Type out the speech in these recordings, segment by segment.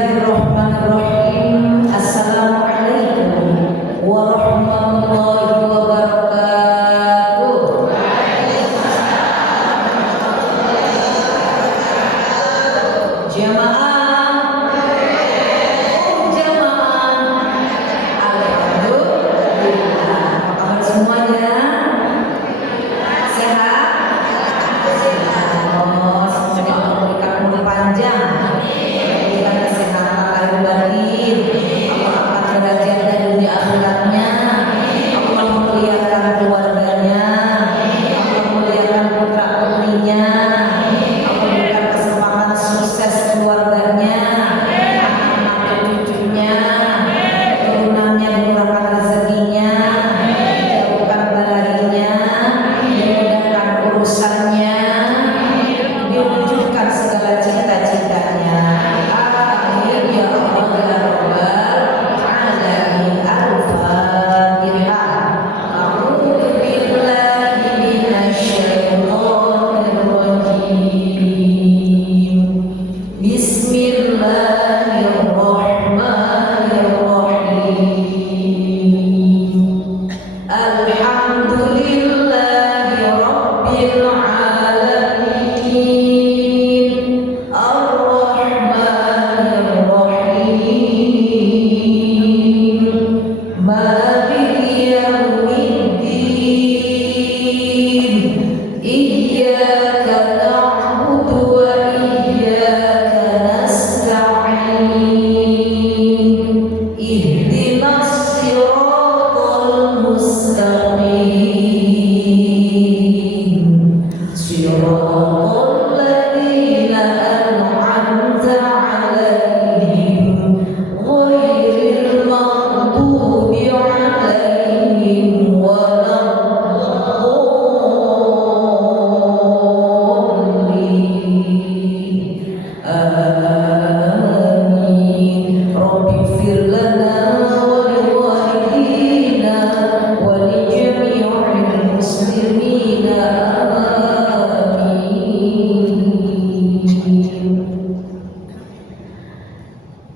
Bismillahirrahmanirrahim. Assalamualaikum warahmatullahi wabarakatuh. Jamaah, alhamdulillah. Apa kabar semuanya? Sehat? Oh, semoga Allah berikan umur panjang.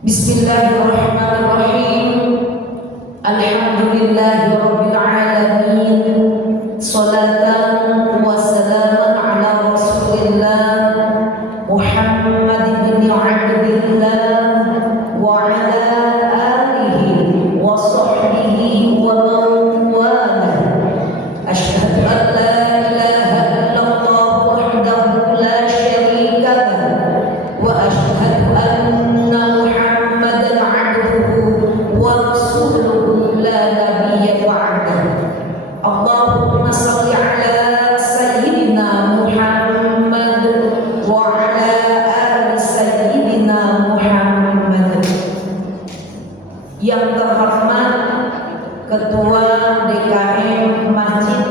Bismillahirrahmanirrahim. Alhamdulillahirabbil alamin. Shalatan wa salaman ala Rasulillah Muhammad bin Abdillah wa ala alihi wa sahbihi wa man walah. Asyhadu an la ilaha illallah wahdahu la syarika lahu wa asyhadu anna Muhammadan abduhu wa rasuluhu la nabiyya ba'dahu. Allahumma shalli ala sayyidina Muhammad wa ala ali sayyidina Muhammad. Yang terhormat Ketua DKM Masjid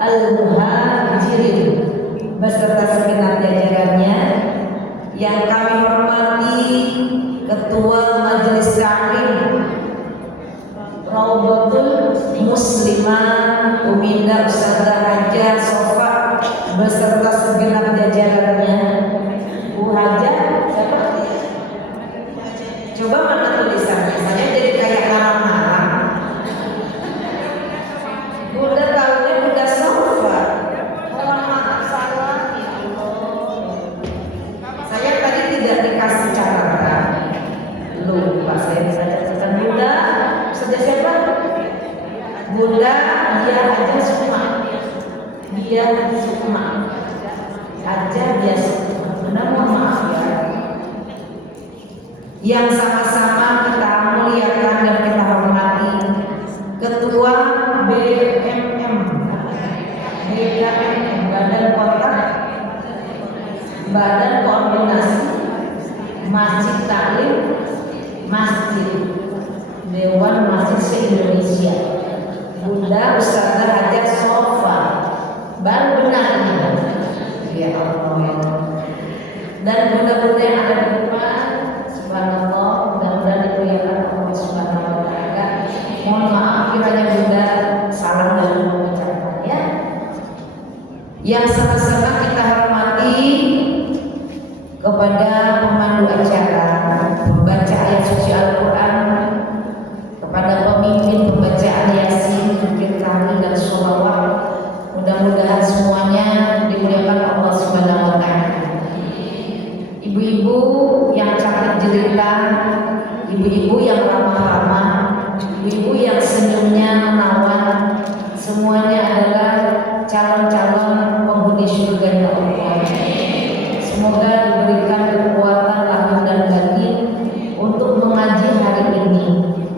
Al-Muhajirin beserta segenap jajarannya, yang kami hormati Ketua Majelis Taklim Raudatul Muslimah Uminda Ustadzah Haja Sofa beserta segenap jajarannya. Bu Haja siapa? Coba mana tulisannya? Saya jadi kayak ngarang-ngarang. Bunda tahunya Bunda Sofa. Mohon maaf salah ya Allah. Saya tadi tidak dikasih catatan. Lupa saya catatkan Bunda. Sudah siapa? Bunda dia aja Sukma. Dia Sukma. Aja dia Sukma. Bunda mohon maaf ya. Yang sama-sama kita muliakan dan kita hormati Ketua BKM Badan Koordinasi Masjid Taklim Masjid Dewan Masjid se-Indonesia, Bunda Ustadzah Haja Sofa. Baru benarnya ya Allah. Dan bunda-bunda yang ada di depan, subhanallah, mudah-mudahan dimuliakan Allah subhanahu wa ta'ala. Mohon maaf kiranya bunda salah dalam mengucapkannya. Yang sama-sama kita hormati kepada pemandu acara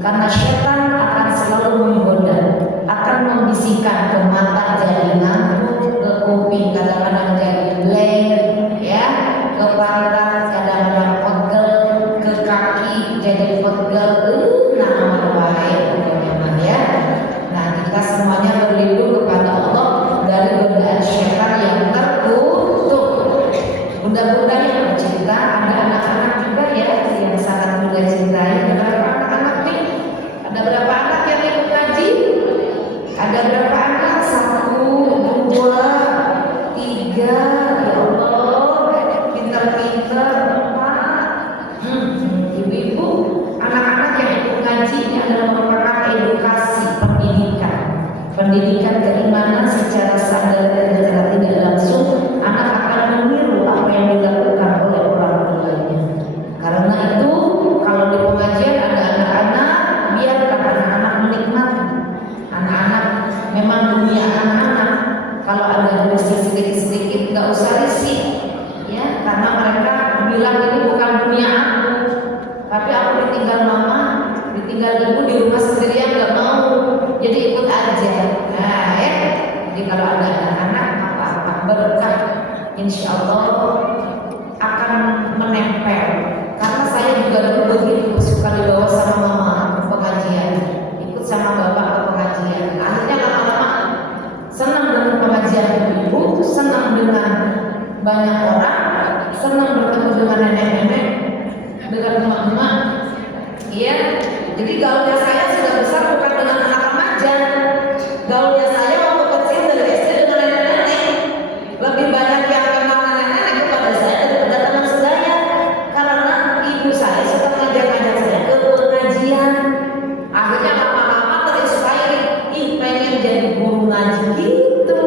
karena setan akan selalu menggoda, akan membisikkan ke mata jadi ngantuk, ke kuping kadang-kadang jadi blank, ya, ke pantat kadang-kadang pegel, ke kaki jadi pegel, nah bahaya memang ya. Nah kita semuanya berlindung kepada Allah dari godaan setan yang terkutuk. Bunda-bunda yang cinta, ada anak-anak juga ya yang sangat mudah cintai. Ada berapa anak-anak nih? Ada berapa anak yang ikut ngaji? Ada berapa anak? 1, 2, 3. Ya Allah, pintar-pintar. 4. Ibu-ibu, anak-anak yang ikut ngaji ini adalah merupakan edukasi pendidikan. Pendidikan keimanan secara sadar dan secara tidak langsung anak akan meniru apa yang dilakukan oleh orang tuanya. Karena itu kalau di pengajian ada anak-anak, biarkan anak-anak menikmati. Anak-anak memang dunia anak-anak. Kalau ada musik sedikit-sedikit nggak usah risih, ya, karena mereka bilang ini bukan dunia aku. Tapi aku ditinggal mama, ditinggal ibu di rumah sendirian nggak mau, jadi ikut aja. Nah ya, jadi kalau ada anak-anak apa-apa berkah, insya Allah akan menempel. Karena saya juga dulu begitu, suka dibawa sama mama ke pengajian, ikut sama bapak ke pengajian. Akhirnya lama-lama senang dengan pengajian ibu, senang dengan banyak orang, senang bertemu dengan nenek-nenek, dengan emak-emak. Iya, jadi gaulnya saya sudah besar bukan dengan anak remaja. Gaulnya saya waktu kecil dari SD dengan nenek-nenek. Lebih banyak yang kenal nenek-nenek kepada saya daripada teman saya. Karena ibu saya suka ngajak-ngajak saya ke pengajian. Akhirnya lama-lama terinspirasi, pengen jadi guru ngaji gitu.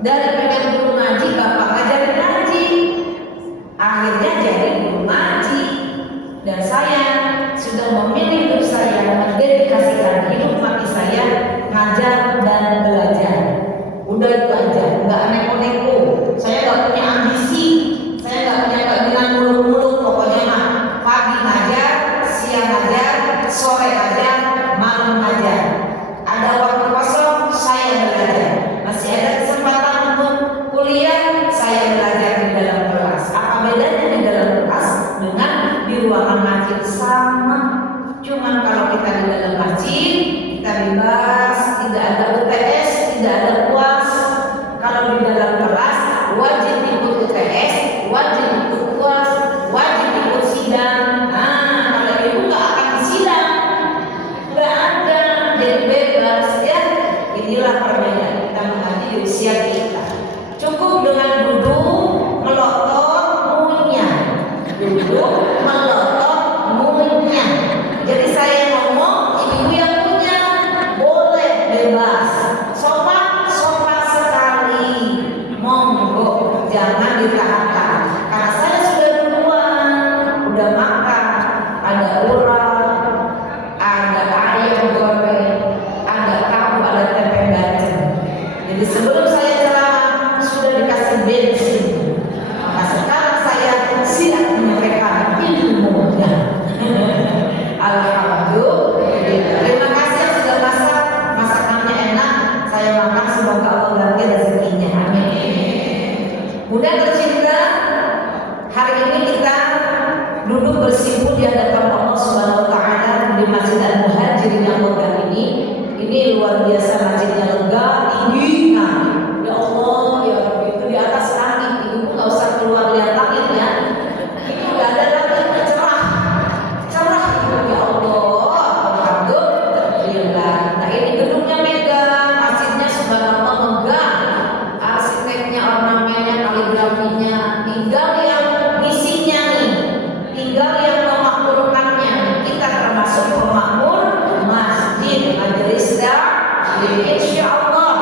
Dari pengen guru ngaji, bapak ngajarin ngaji. Akhirnya jadi guru ngaji. Dan saya sudah memilih hidup saya, mendedikasikan hidup mati saya ngajar dan belajar. Udah itu aja, nggak neko-neko. Saya nggak punya ambisi, saya nggak punya keinginan muluk-muluk. Pokoknya mah pagi ngajar, siang ngajar, sore ngajar, malam ngajar. Ada waktu kosong, saya belajar. Masih ada kesempatan untuk kuliah, saya belajar di dalam kelas. Apa bedanya di dalam kelas dengan di ruangan masjid? Sama. Cuman kalau kita di dalam masjid, kita bebas, tidak ada UTS, tidak ada UAS. Kalau di dalam kelas, wajib ikut UTS, wajib ikut UAS, wajib ikut sidang. Nah, kalau ibu nggak akan sidang, nggak ada, jadi bebas ya. Inilah perbedaan kita mengaji di usia kita. Cukup dengan duduk, melotot, munyah. Duduk, melotot, munyah. Jadi saya ngomong, ibu yang punya boleh bebas. Sopan sekali, monggo, jangan ditahan. Karena saya sudah duluan, udah makan, ada urap, ada ayam goreng, ada tahu, ada tempe bacem. Jadi sebelum saya ceramah sudah dikasih bensin. Maka sekarang saya siap menyampaikan ilmunya. Alhamdulillah. Terima kasih yang sudah masak, masakannya enak. Saya makan, semoga Allah ganti rezekinya. Amin. Bunda tercinta, hari ini kita duduk bersimpuh di hadapan Allah Subhanahu Wa Taala di Masjid Al-Muhajirin yang megah ini. Ini luar biasa, masjidnya lega, tinggi. Nah, ya Allah, ya Rabbi, itu di atas langit. Ibu nggak usah keluar lihat langit ya. Ini udah ada langitnya cerah. Ya Allah, alhamdulillah. Nah ini gedungnya megah, masjidnya subhanallah megah, arsiteknya, ornamennya, kaligrafinya. Tinggal yang misinya nih, tinggal yang memakmurkannya. Kita termasuk pemakmur masjid, majelis taklim, insya Allah.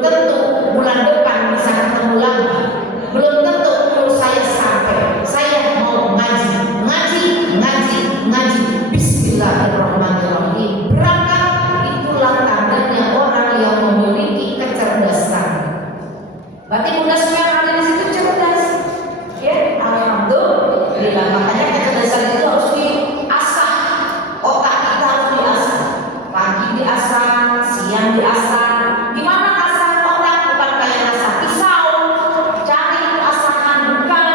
Belum tentu bulan depan bisa ketemu lagi. Belum tentu umur saya sampai. Saya mau ngaji. Bismillahirrahmanirrahim. Berangkat, itulah tandanya orang yang memiliki kecerdasan. Berarti mudah semua yang ada di situ cerdas. Ya, alhamdulillah. Makanya kecerdasan itu harus diasah. Otak kita harus diasah. Pagi diasah, siang diasah. Gimana asah otak? Bukan kayak asah pisau. Cari asahan bukan.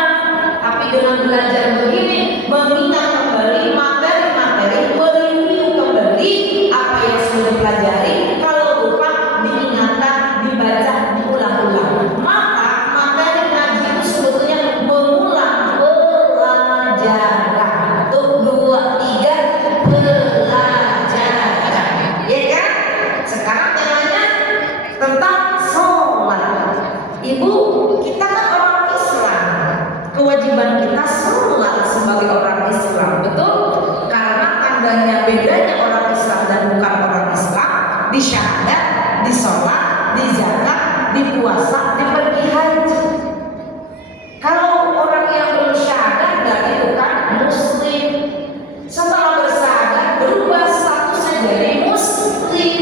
Tapi dengan belajar begini, mengingat kembali materi-materi, mereview kembali apa yang sudah dipelajari. Kalau lupa diingatkan, dibaca, diulang-ulang. Maka materi ngaji itu sebetulnya mengulang pelajaran. Tuh 2, 3 pelajaran. Ya kan? Sekarang temanya tentang sholat. Ibu, kita kan orang Islam. Kewajiban kita sholat sebagai orang Islam, betul? Karena tandanya bedanya orang Islam dan bukan orang Islam di syahadat, di sholat, di zakat, di puasa, di pergi haji. Kalau orang yang belum syahadat berarti bukan muslim. Setelah bersyahadat berubah statusnya jadi muslim.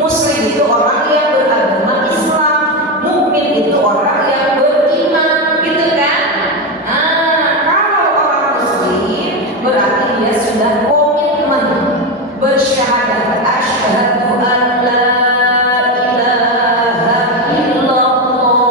Muslim itu orang yang beragama Islam. Mukmin itu orang yang beriman, gitu kan? Kalau orang muslim berarti dia sudah komitmen bersyahadat asyhadu an la ilaha illallah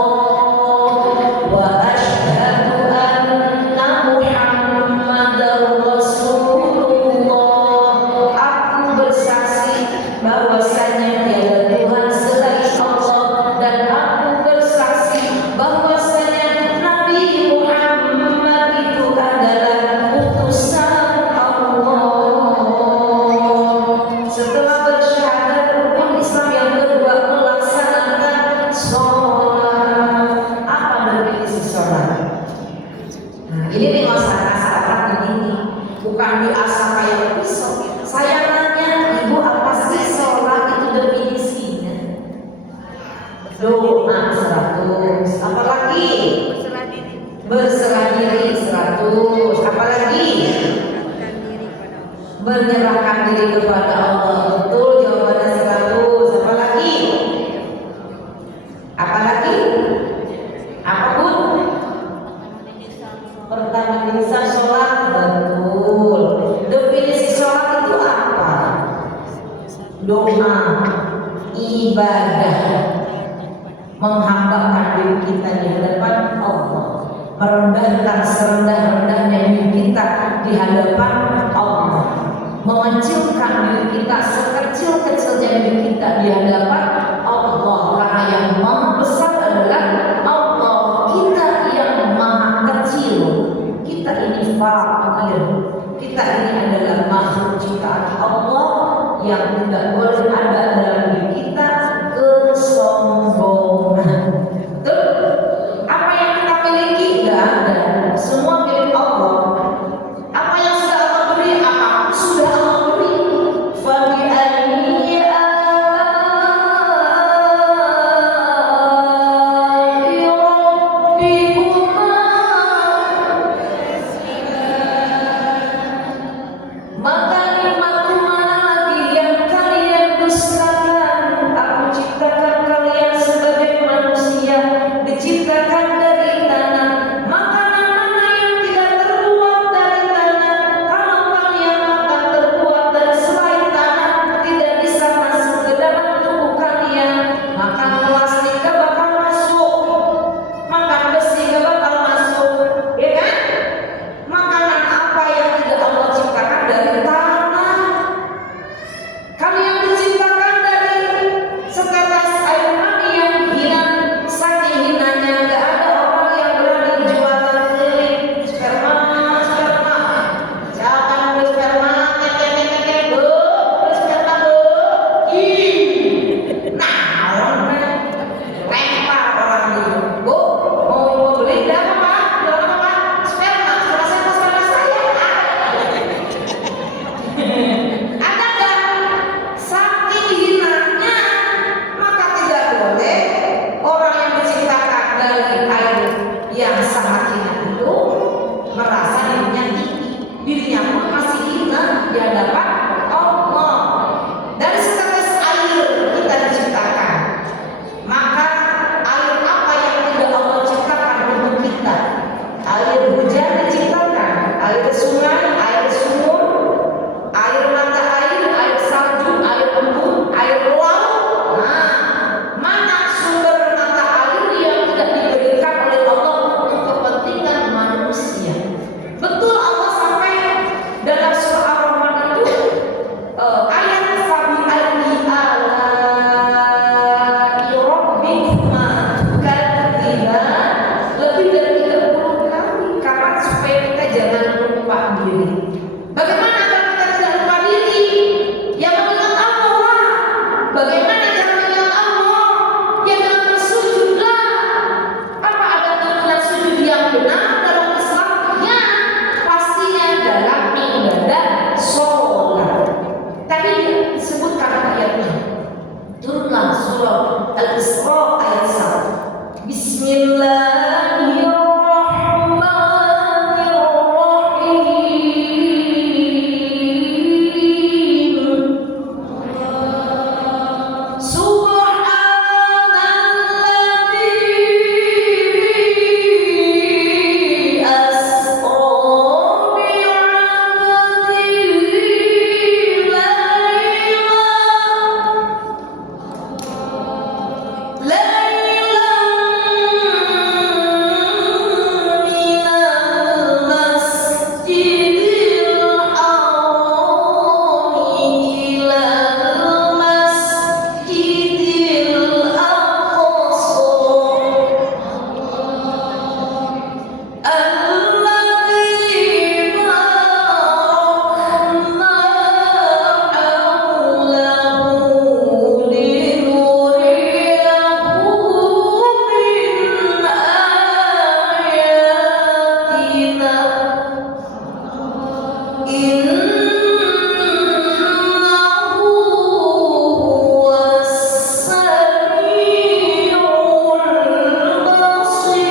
wa asyhadu anna muhammadar rasulullah. Aku bersaksi bahwasanya tiada Tuhan selain Allah, dan aku bersaksi bahwasanya Nabi Muhammad itu adalah utusan Allah. Setelah bersyahadat, rukun Islam yang kedua melaksanakan sholat. Apa definisi sholat? Nah, ini nih asal otak begini, bukan diasah kayak pisau. Saya nanya, ibu apa sih sholat itu definisinya? Doa 100, apalagi? Berserah diri 100, apalagi? Menyerahkan diri kepada Allah. Betul, jawabannya 100. Apalagi? Apalagi? Apapun? Pertama insan sholat. Betul. Definisi sholat itu apa? Doa, ibadah, menghambakan diri kita di hadapan Allah, merendahkan serendah-rendahnya diri kita di hadapan Allah, mengecilkan diri kita sekecil-kecilnya diri kita di hadapan Allah, karena yang maha besar adalah Allah, kita yang maha kecil. Kita ini fakir, kita ini adalah makhluk ciptaan Allah yang tidak boleh ada dalam diri kita kesombongan. Betul? Apa yang kita miliki tidak ada, semua milik Allah. Apa yang sudah Allah beri, apa sudah Allah beri. Fabi ayyi ala'i rabbikuma. Maka nikmat mana lagi yang kalian dustakan? Aku ciptakan kalian sebagai manusia surah Al-Isra ayat 1. Bismillahirrahmanirrahim. Subhanalladzi asra bi'abdihi laylan minal masjidil haram ilal masjidil aqsa alladzi barakna hawlahu linuriyahu min ayatina innahu huwas samiul basir.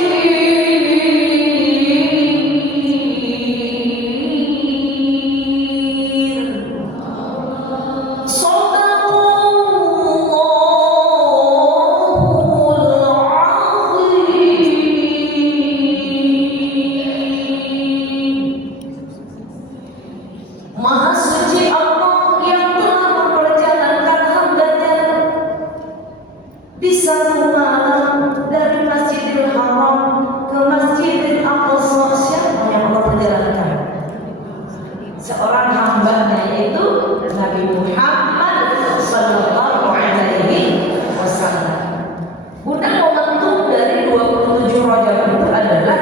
Maha suci Allah yang telah memperjalankan hamba-Nya di satu malam dari Masjidil Haram ke Masjidil Aqsa. Siapa yang Allah perjalankan? Seorang hamba-Nya, yaitu Nabi Muhammad sallallahu alaihi wasallam. Bunda momentum dari 27 Rajab itu adalah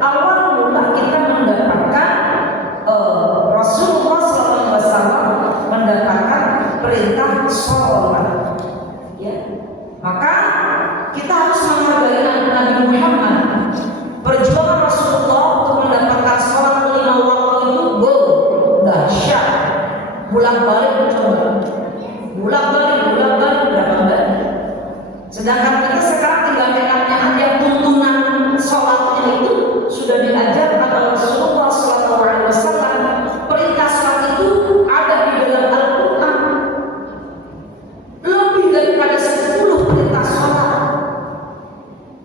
awal mula kita mendapatkan Rasulullah SAW mendapatkan perintah sholat. Ya. Maka kita harus menghargai Nabi Muhammad. Perjuangan Rasulullah untuk mendapatkan sholat 5 waktu itu dahsyat. Bolak-balik coba. Bolak-balik berapa kali? Sedangkan kita sekarang tinggal enaknya aja tuntunan sholatnya itu sudah diajarkan oleh Rasulullah SAW. Perintah sholat itu ada di dalam Al-Quran lebih daripada 10 perintah sholat.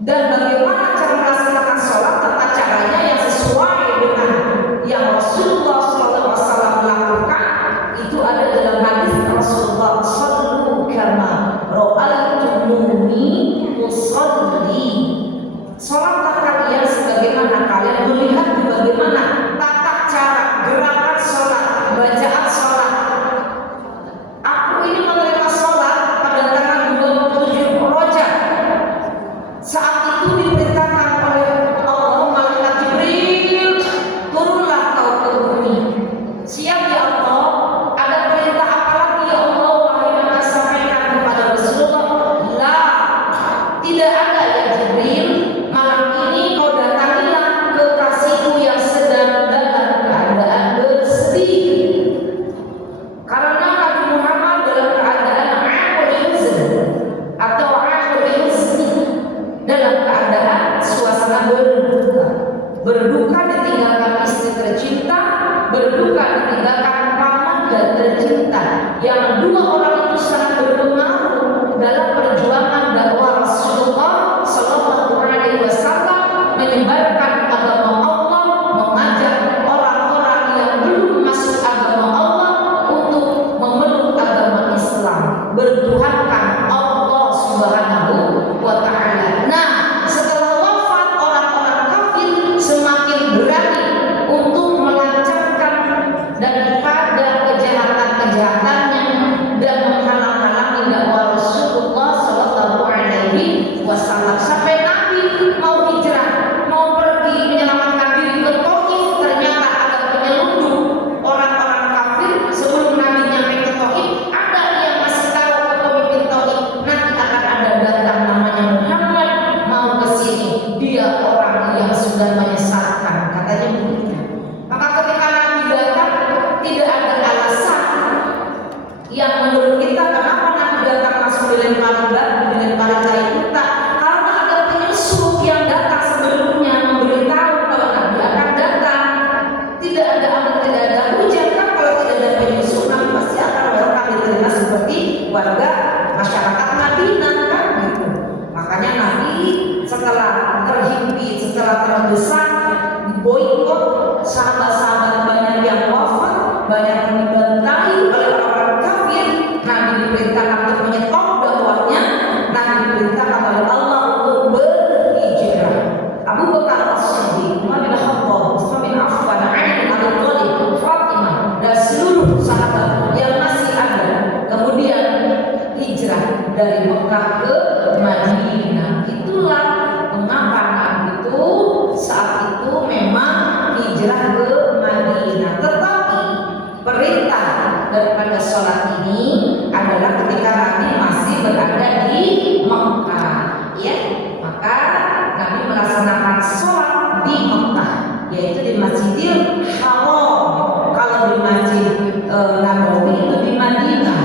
Dan bagaimana cara melaksanakan sholat, tata caranya yang sesuai dengan yang Rasulullah SAW lakukan, itu ada dalam hadis Rasulullah sallallahu kama ra'aitumuni usalli. Sholatlah kalian sebagaimana kalian melihat bagaimana tata cara gerakan sholat, bacaan sholat. Aku ini menerima sholat pada tanggal 27 Rajab. Saat itu diperintahkan oleh Allah, malaikat Jibril, turunlah kau ke bumi. Siap ya Allah. Ada perintah apa lagi ya Allah? Wahai Nabi, sampaikan kepada Rasulullah. La, tidak ada ya Jibril. Malam ini kau datangilah kekasihku yang sedang dalam keadaan bersedih. Karena Nabi Muhammad dalam keadaan amul huzn atau amul huzni, dalam keadaan suasana berduka. Berduka ditinggalkan istri tercinta, berduka ditinggalkan paman dan tercinta. Yang dua orang itu sangat berpengaruh dalam perjuangan dakwah Rasulullah sallallahu alaihi wasallam menyebarkan agama Allah, mengajak orang-orang yang belum masuk agama Allah untuk memeluk agama Islam, bertuhankan Allah Subhanahu wa taala. Nah, setelah wafat orang-orang kafir semakin berani untuk melancarkan daripada kejahatan-kejahatannya dan menghalang-halangi dakwah Rasulullah sallallahu alaihi wasallam. Sampai Nabi mau hijrah, mau pergi menyelamatkan diri ke Taif, ternyata ada penyelundup orang-orang kafir. Sebelum Nabi nyampe ke Taif, ada yang masih tahu ke pemimpin Taif nanti akan ada datang namanya Muhammad mau ke sini. Dia orang yang sudah menyesatkan, katanya begitu. Maka ketika Nabi datang, tidak ada alasan yang menurut kita kenapa Nabi datang langsung dilempar batu. balik lagi buta karena ada penyusup yang datang sebelumnya memberitahu kalau Nabi akan datang. Tidak ada angin, tidak ada hujan, kan kalau tidak ada penyusup Nabi pasti akan datang diterima seperti warga masyarakat Madinah kan gitu. Makanya Nabi setelah terhimpit, setelah terdesak, diboikot, sahabat-sahabat banyak yang wafat, banyak yang dibantai oleh orang kafir. Nabi diperintahkan untuk menyetop dakwahnya. Nabi diperintahkan oleh Allah untuk berhijrah. Abu Bakar As-Siddiq, Umar bin Khattab, Utsman bin Affan, Ali bin Abi Thalib, Fatimah, dan seluruh sahabat yang masih ada kemudian hijrah dari Mekah ke Madinah. Itulah mengapa Nabi itu saat itu memang hijrah ke Madinah. Tetapi perintah daripada sholat ini adalah ketika Nabi masih berada di Mekah, ya. Maka Nabi melaksanakan sholat di Mekah, yaitu di Masjidil Haram. Kalau di Masjid Nabawi itu di Madinah.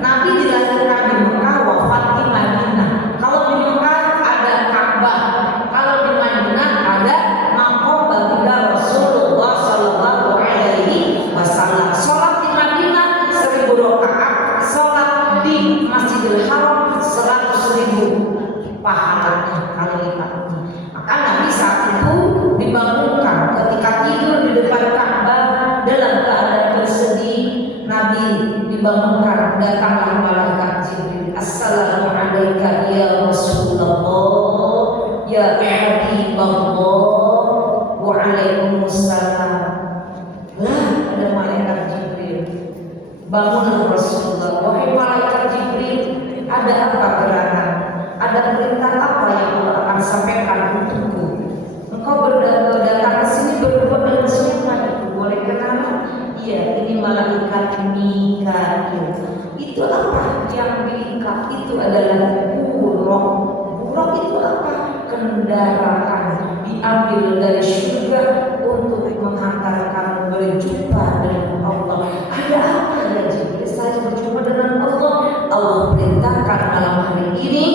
Nabi dilahirkan di Mekah, wafat di Madinah. Kalau di Mekah ada Ka'bah, kalau di Madinah ada maqam baginda Rasulullah Sallallahu Alaihi Wasallam. Sholat di Madinah 1000 rakaat, sholat di Masjidil Haram 100.000 pahalanya kali lipatnya. Maka Nabi saat itu dibangunkan ketika tidur di depan Ka'bah dalam keadaan bersedih. Nabi dibangunkan, datanglah malaikat Jibril. Assalamualaikum ya Rasulullah, ya Habibullah. Waalaikumsalam. Lah ada malaikat Jibril. Bangunlah Rasulullah. Wahai malaikat Jibril, ada apa gerangan? Ada perintah apa yang Allah akan sampaikan untukku? Engkau datang ke sini berdua dengan siapa? Boleh kenalan? Iya, ini malaikat Mikail. Itu apa yang diikat? Itu adalah buruk. Buruk itu apa? Kendaraan diambil dari surga untuk menghantarkan berjumpa dengan Allah. Ada apa ya Jibril? Saya berjumpa dengan Allah. Allah perintahkan malam hari ini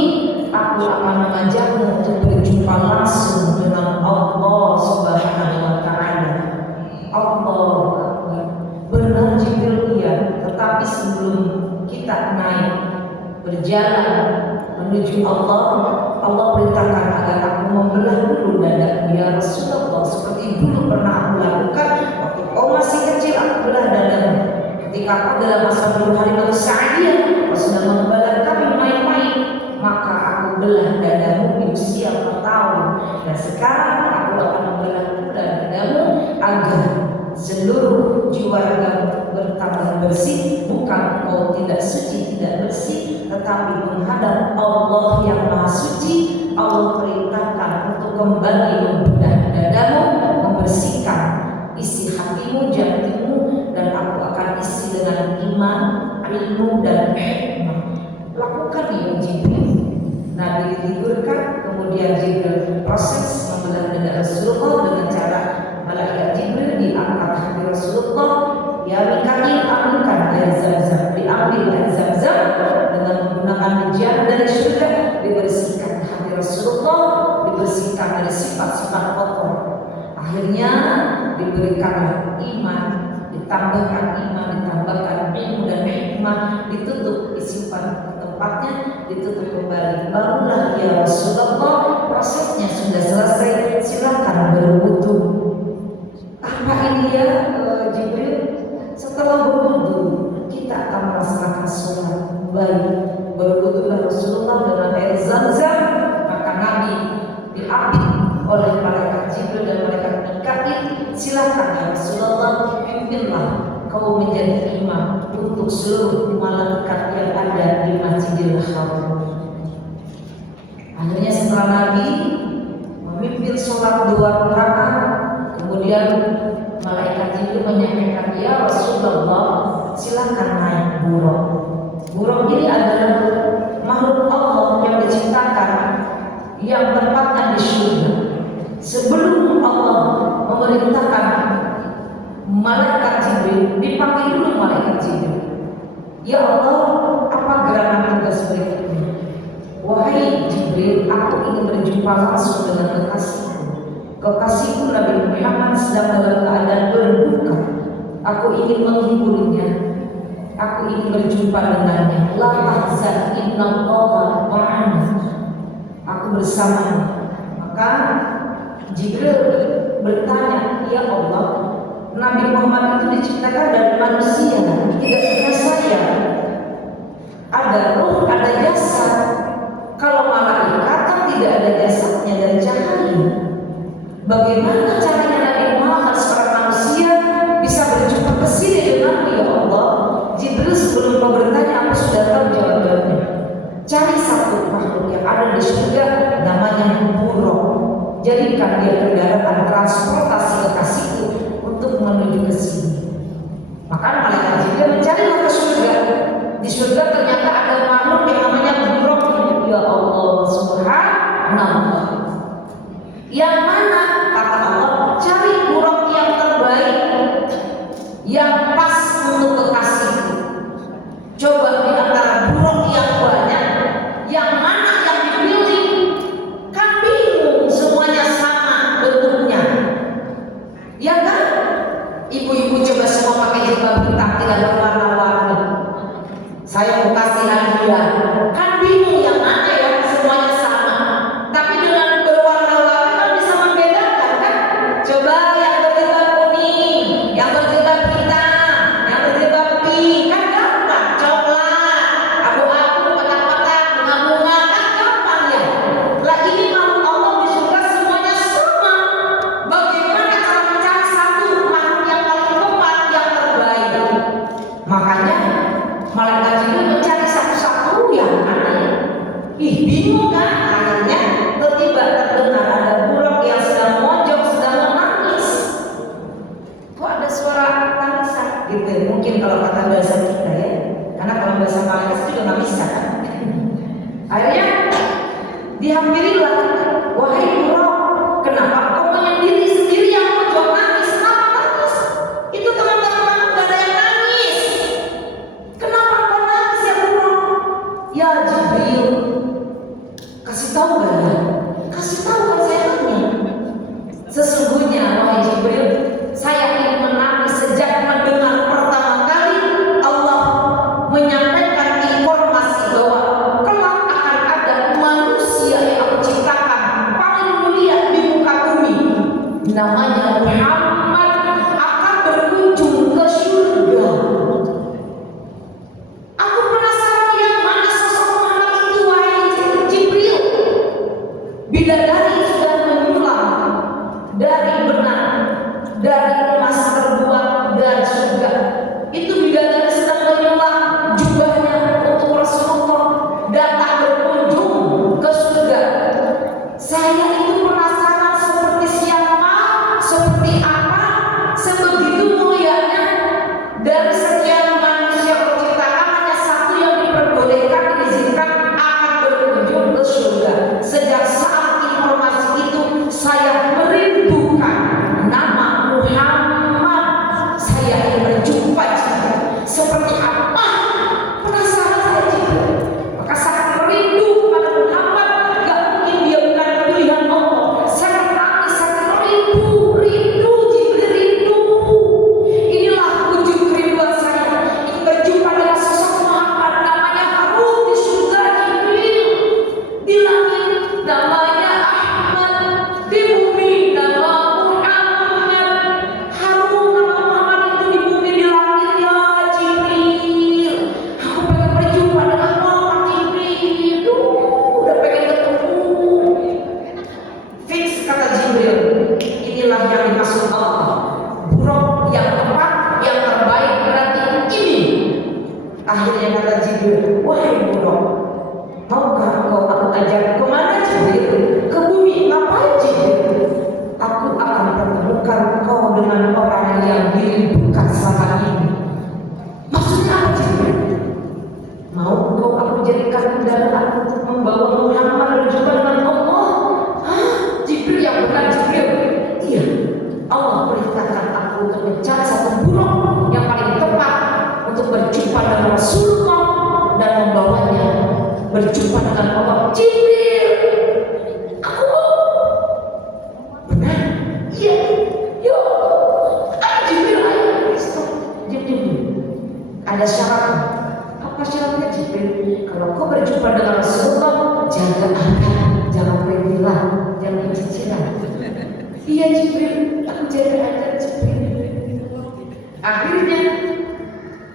aku akan mengajakmu untuk berjumpa langsung dengan Allah Subhanahu wa Ta'ala. Allah benar Jibril, iya. Tetapi sebelum kita naik berjalan menuju Allah, Allah perintahkan agar aku membelah dulu dadaku ya Rasulullah, seperti dulu pernah aku lakukan waktu kau masih kecil. Aku belah dadamu ketika aku dalam masa 10 hari baru Sa'adiyah, kau sudah membelah kami main-main, maka aku belah dadamu di usia 4 tahun. Dan sekarang aku akan membelah dadamu agar seluruh jiwa ragamu bertambah bersih, bukan engkau tidak suci, tidak bersih, tetapi menghadap Allah yang Maha Suci. Allah perintahkan untuk kembali membedah dadamu, membersihkan isi hatimu, jantimu, dan aku akan isi dengan iman, ilmu, dan hikmah. Lakukan ya Jibril. Nabi ditidurkan, kemudian Jibril proses membelah dada Rasulullah dengan cara malaikat Jibril diangkat hati Rasulullah. Ya Mikail, ambilkan air Zam-Zam. Diambil air Zam-Zam dengan menggunakan hujan dari surga, dibersihkan hati Rasulullah, dibersihkan dari sifat-sifat kotor. Akhirnya diberikan iman, ditambahkan ilmu dan hikmah, ditutup disimpan ke tempatnya, ditutup kembali. Barulah ya Rasulullah, prosesnya sudah selesai, silakan berwudu. Apa ini ya Jibril? Setelah berwudu kita akan melaksanakan sholat. Baik, berwudulah Rasulullah dengan air Zam-Zam. Maka Nabi diambil oleh malaikat Jibril dan malaikat Mikail. Silakan ya Rasulullah, pimpinlah kau menjadi imam untuk seluruh malaikat yang ada di Masjidil Haram. Akhirnya setelah Nabi memimpin sholat 2 rakaat, kemudian malaikat Jibril menyampaikan, ya Rasulullah, silakan naik buruk. Buruk ini adalah makhluk Allah yang diciptakan, yang tempatnya di surga. Sebelum Allah memerintahkan malaikat Jibril, dipanggil dulu malaikat Jibril. Ya Allah, wahai Jibril, aku ingin berjumpa langsung dengan kekasihku. Kekasihku Nabi Muhammad sedang dalam keadaan berduka. Aku ingin menghiburnya. Aku ingin berjumpa dengannya. La tahzan innallaha ma'ana. Aku bersamanya. Maka Jibril bertanya, ya Allah, Nabi Muhammad itu diciptakan dari manusia, tidak punya saya. Ada ruh, ada jasad. Kalau malaikat kan tidak ada jasadnya dan cahaya. Bagaimana caranya Nabi Muhammad seorang manusia bisa berjumpa ke sini denganmu ya Allah? Jibril sebelum kau bertanya, aku sudah tahu jawabannya. Cari satu makhluk yang ada di surga namanya buruk. Jadikan dia kendaraan transportasi kekasihku untuk menuju ke sini. Maka malaikat Jibril mencarilah ke surga. Di surga ternyata ada makhluk yang namanya buruk. Ya Allah subhanallah. Yang mana kata Allah, cari buruk yang terbaik, yang pas untuk kekasihku. Coba di antara buruk yang banyak, yang mana yang dipilih? Kan bingung, semuanya sama bentuknya. Ya kan? Ibu-ibu coba semua pakai jilbab hitam, tidak berwarna-warni. Saya mau kasih hadiah. Kan bingung yang mana ya, semuanya sama. Tapi dengan berwarna-warni kan bisa membedakan kan? Coba yang berjilbab kuning, yang berjilbab hitam, yang berjilbab pink, kan gampang. Coklat, abu-abu, kotak-kotak, bunga-bunga, kan gampang ya. Lah ini makhluk Allah di surga semuanya sama. Bagaimana cara mencari satu makhluk yang paling tepat, yang terbaik? Makanya malaikat Jibril mencari satu-satu yang aneh. Bingung kan? Akhirnya tiba-tiba terdengar ada buruk yang sedang mojok, sedang menangis. Kok ada suara tangisan gitu? Mungkin kalau kata bahasa kita ya, karena kalau bahasa Malaysia juga nggak bisa kan. Akhirnya dihampirilah, wahai buruk, kenapa kau menyendiri sendiri yang mojok nangis? Kenapa nangis? Itu teman-teman kamu gak ada yang nangis. Kenapa kau nangis ya buruk? Ya Jibril, kasih tahu gak ya? Kasih tahu kan saya tanya. Sesungguhnya wahai Jibril, saya ingin menangis sejak mendengar pertama kali Allah menyampaikan informasi bahwa kelak akan ada manusia yang aku ciptakan paling mulia di muka bumi, namanya Muhammad, akan berkunjung ke surga. Aku penasaran yang mana sosok Muhammad itu wahai Jibril. Bidadari sudah menyulam dari benang, dari emas terbuat dari surga. Itu bidadari sedang menyulam jubahnya untuk Rasulullah datang berkunjung ke surga. Saya itu penasaran seperti siapa, seperti apa, sebegitu mulianya. Dari sekian manusia penciptaan hanya satu yang diperbolehkan, diizinkan akan berkunjung ke surga. Sejak saat informasi itu saya merindukan nama Muhammad. Saya ingin berjumpa juga. Seperti apa? Penasaran saya juga. Maka saya merindu pada Muhammad. Gak mungkin dia bukan pilihan Allah. Saya menangis, saya rindu Jibril, rindu. Inilah wujud kerinduan saya. Ingin berjumpa dengan sosok Muhammad. Namanya Harun di surga Jibril. Di langit namanya Ahmad, di bumi nama Muhammad. Harun nama Muhammad itu di bumi, di langit ya Jibril. Aku pengen berjumpa dengan Muhammad Jibril. Udah pengen ketemu. Fix kata Jibril. Inilah yang dimaksud Allah. Buruk yang tepat, yang terbaik berarti ini. Akhirnya kata Jibril, wahai buruk, maukah engkau aku ajak kemana Jibril? Ke bumi. Ngapain Jibril? Aku akan pertemukan kau dengan orang yang dirindukan selama ini. Maksudnya apa Jibril? Mau engkau aku jadikan kendaraan untuk membawa Muhammad berjumpa dengan Allah? Hah? Jibril yang benar Jibril? Iya. Allah perintahkan aku untuk mencari satu buruk yang paling tepat untuk berjumpa dengan Rasulullah dan membawanya berjumpa dengan Allah. Jibril, aku mau. Benar? Iya. Yuk. Jibril, ayo. Jibril. Ada syaratnya. Apa syaratnya Jibril? Kalau kau berjumpa dengan Rasulullah, jaga anak, jangan pergilah, jangan cicilan. Iya Jibril, aku jaga anak Jibril. Akhirnya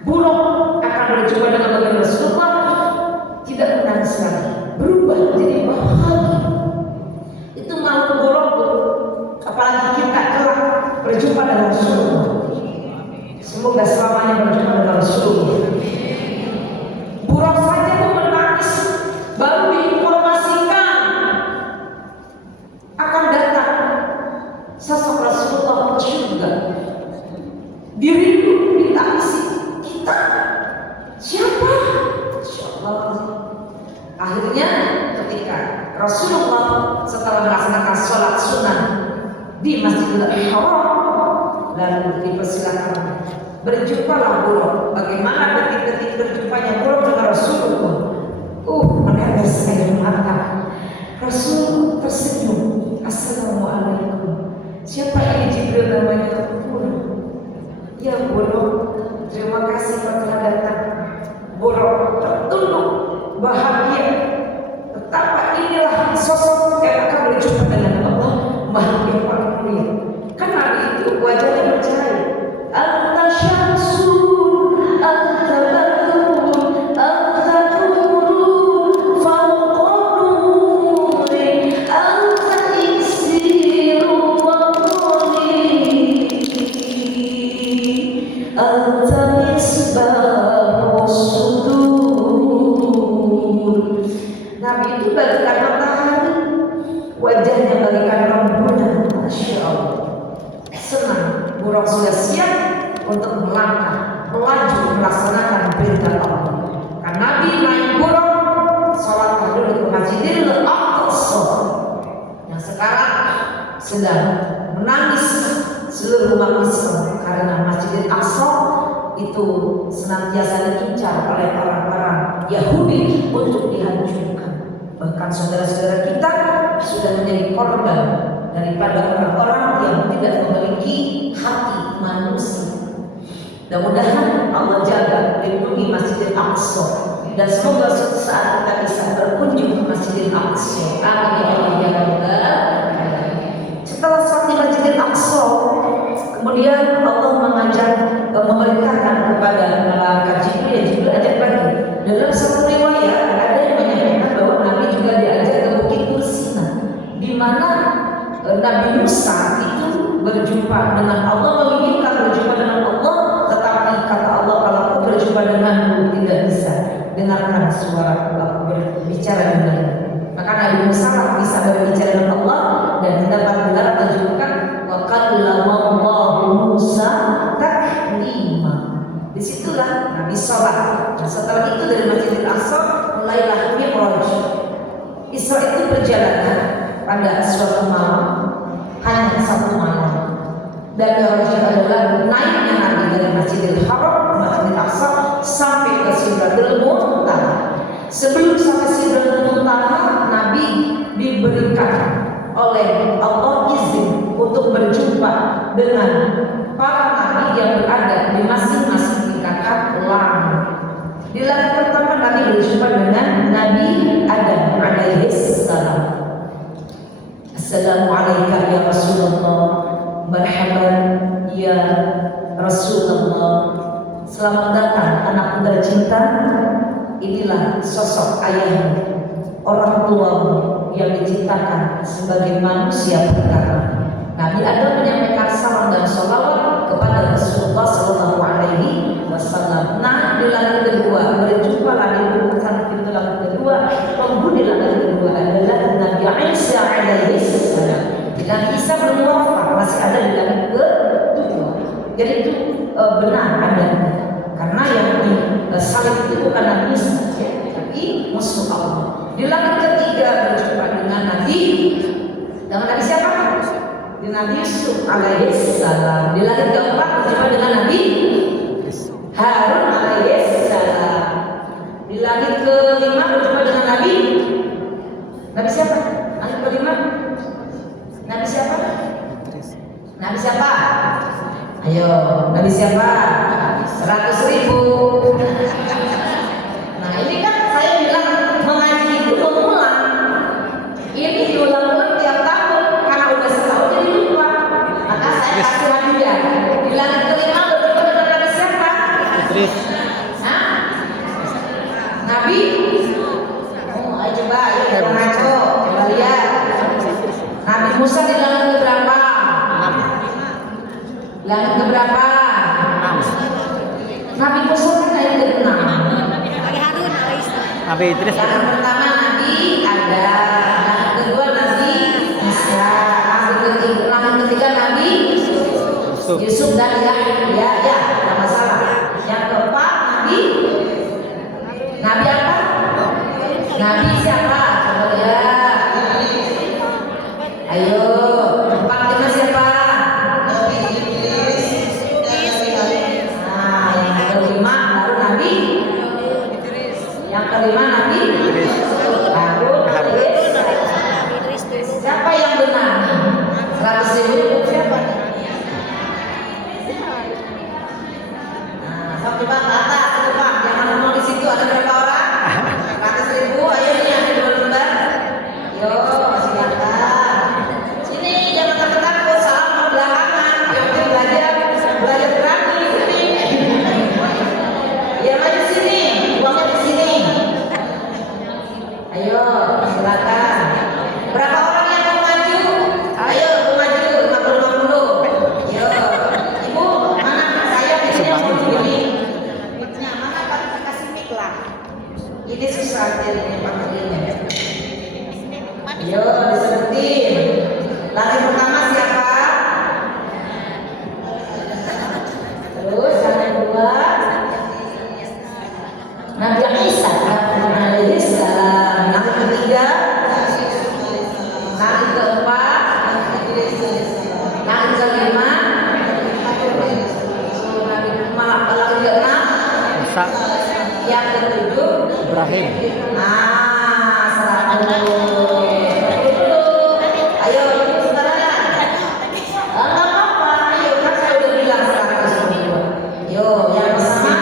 buruk akan berjumpa dengan Nabi Rasulullah, tidak menangis lagi, berubah jadi bahagia. Itu makhluk buruk tuh. Apalagi kita kelak berjumpa dengan Rasulullah. Semoga selamanya berjumpa dengan Rasulullah. Buruk saja pun menangis, baru diinformasikan akan datang sosok Rasulullah ke surga. Dirindu, ditangisi kita. Siapa? Insyaallah. Akhirnya ketika Rasulullah setelah melaksanakan sholat sunnah di Masjidil Haram, lalu dipersilakan berjumpalah buruk. Bagaimana detik-detik berjumpanya buruk dengan Rasulullah? Menetes air mata. Rasul tersenyum. Assalamualaikum. Siapa ini? Jibril namanya. Ya buruk, terima kasih telah datang. Buruk tertunduk, bahagia. Betapa inilah sosok yang akan berjumpa dengan Allah Maha yang paling mulia. Kan Nabi itu wajahnya bercahaya. Anta syamsun, anta badrun, anta nurun, fawqa nuri, anta iksirun wa qali, anta misbahus sudur. Nabi itu bagaikan matahari, wajahnya bagaikan rembulan. Masya Allah. Senang, buruk sudah siap untuk melangkah, melaju melaksanakan perintah Allah. Karena Nabi naik buruk, sholat dulu ke Masjidil Aqsa yang sekarang sedang menangis seluruh umat Islam karena Masjidil Aqsa itu senantiasa diincar oleh orang-orang Yahudi untuk dihancurkan. Bahkan saudara-saudara kita sudah menjadi korban daripada orang-orang yang tidak memiliki hati manusia. Mudah-mudahan Allah jaga lindungi Masjidil Aqsa, dan semoga suatu saat kita bisa berkunjung ke Masjidil Aqsa. Amin ya Allah ya Rabbal alamin. Setelah sholat di Masjidil Aqsa, kemudian Allah mengajar, memerintahkan kepada malaikat Jibril. Jibril ajak lagi. Dalam satu riwayat ada yang menyampaikan bahwa Nabi juga diajak ke Bukit Tursina, di mana Nabi Musa itu berjumpa dengan Allah, menginginkan berjumpa dengan Allah, tetapi kata Allah, kalau aku berjumpa denganmu tidak bisa dengarkan suara aku berbicara denganmu. Maka Nabi Musa bisa berbicara dengan Allah dan mendapat gelar menunjukkan wa kallamallahu Musa taklima. Disitulah Nabi sholat. Nah, setelah itu dari Masjidil Aqsa mulailah Mi'raj. Isra itu perjalanan pada suatu malam, hanya satu malam. Dan Mi'raj adalah naiknya Nabi dari Masjidil Haram, Masjidil Aqsa sampai ke Sidratul Muntaha. Sebelum sampai Sidratul Muntaha, Nabi diberikan oleh Allah izin untuk berjumpa dengan para nabi yang berada di masing-masing tingkatan langit. Di langit pertama Nabi berjumpa dengan Nabi Adam alaihi salam. Assalamualaikum ya Rasulullah, marhaban ya Rasulullah. Selamat datang anakku tercinta. Inilah sosok ayahmu, orang tuamu yang diciptakan sebagai manusia pertama. Nabi Adam menyampaikan salam dan sholawat kepada Rasulullah Sallallahu Alaihi Wasallam. Nah, di langit kedua berjumpa lagi bukan pintu langit kedua, penghuni langit kedua adalah Nabi Isa alaihi salam. Dan Isa belum wafat, masih ada di langit kedua. Jadi itu benar adanya. Karena yang salib itu bukan Nabi Isa, tapi musuh Allah. Di langit ketiga berjumpa dengan Nabi siapa? Di Nabi Yusuf alaihi salam. Di langit keempat berjumpa dengan Nabi Harun alaihi salam. Di langit ke kelima berjumpa dengan Nabi. Nabi siapa? Langit kelima. Nabi siapa? Nabi siapa? Ayo, Nabi siapa? 100.000. Nah ini kan saya bilang mengaji itu mengulang. Ini diulang-ulang tiap tahun karena udah setahun jadi lupa. Maka saya kasih hadiah. Di langit kelima berjumpa dengan Nabi siapa? Hah? Nabi? Oh, ayo coba, ayo kita ngaco, coba lihat. Nabi Musa di langit keberapa? Langit keberapa? Nabi Musa kan langit ke-6. Nabi Idris. Yang pertama Nabi Adam, yang kedua Nabi Isa, yang ketiga Nabi Yusuf dan ya, tidak masalah. Yang keempat Nabi apa? Nabi siapa? Coba lihat. Ayo, 4 siapa? Nah, yang kelima baru Nabi. Yang kelima Nabi. Baru Idris. Siapa yang benar? 100.000 siapa? Nah, sok coba ke atas, coba. Jangan ngomong di situ ada berapa orang? 100.000. Ayo nih yang kedua lembar. Yo, silakan. Sini jangan takut-takut, salam ke belakangan. Yang penting belajar berani sini. Ya maju sini, uangnya di sini. Ayo, silakan. Berapa orang yang mau maju? Ayo, mau maju 50-50. Yo, Ibu, mana saya di sini yang mau begini? Mic-nya mana Pak? Kasih mic lah. Ini susah jadi pakainya. Yo, disebutin. Langit pertama siapa? Terus yang kedua Nabi Isa alaihi salam. Langit ketiga, langit keempat, langit kelima, Nabi Muhammad langit keenam, Isa. yang ketujuh Ibrahim. Serahkan dulu. Ayo, saudara. Enggak apa-apa. Ayo, kan saya udah bilang 100.000. Yo, yang pertama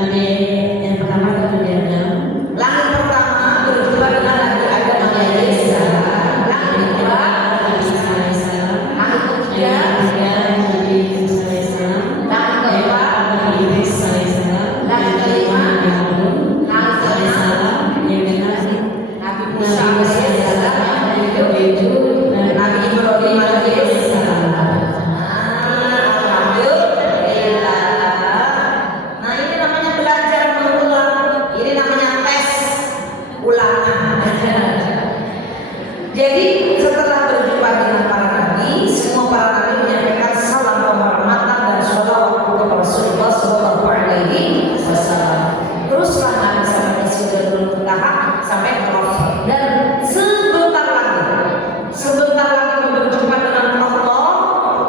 Nabi yang pertama langit pertama berjumpa dengan Nabi Adam alaihi salam. Langit kedua Nabi Isa alaihi salam. Langit ketiga Nabi Musa alaihi salam. Langit keempat Nabi Idris alaihi salam. Langit kelima Nabi Musa alaihi salam. Yang ketujuh Nabi Ibrahim alaihi salam. Alhamdulillah. Nah ini namanya belajar mengulang. Ini namanya tes ulangan. Jadi setelah berjumpa dengan para nabi, semua para nabi menyampaikan salam penghormatan dan sholawat kepada Rasulullah Sallallahu Alaihi Wasallam. Teruslah Nabi sampai Sidratul Muntaha sampai ke Rasul. Dan sebentar lagi berjumpa dengan Allah,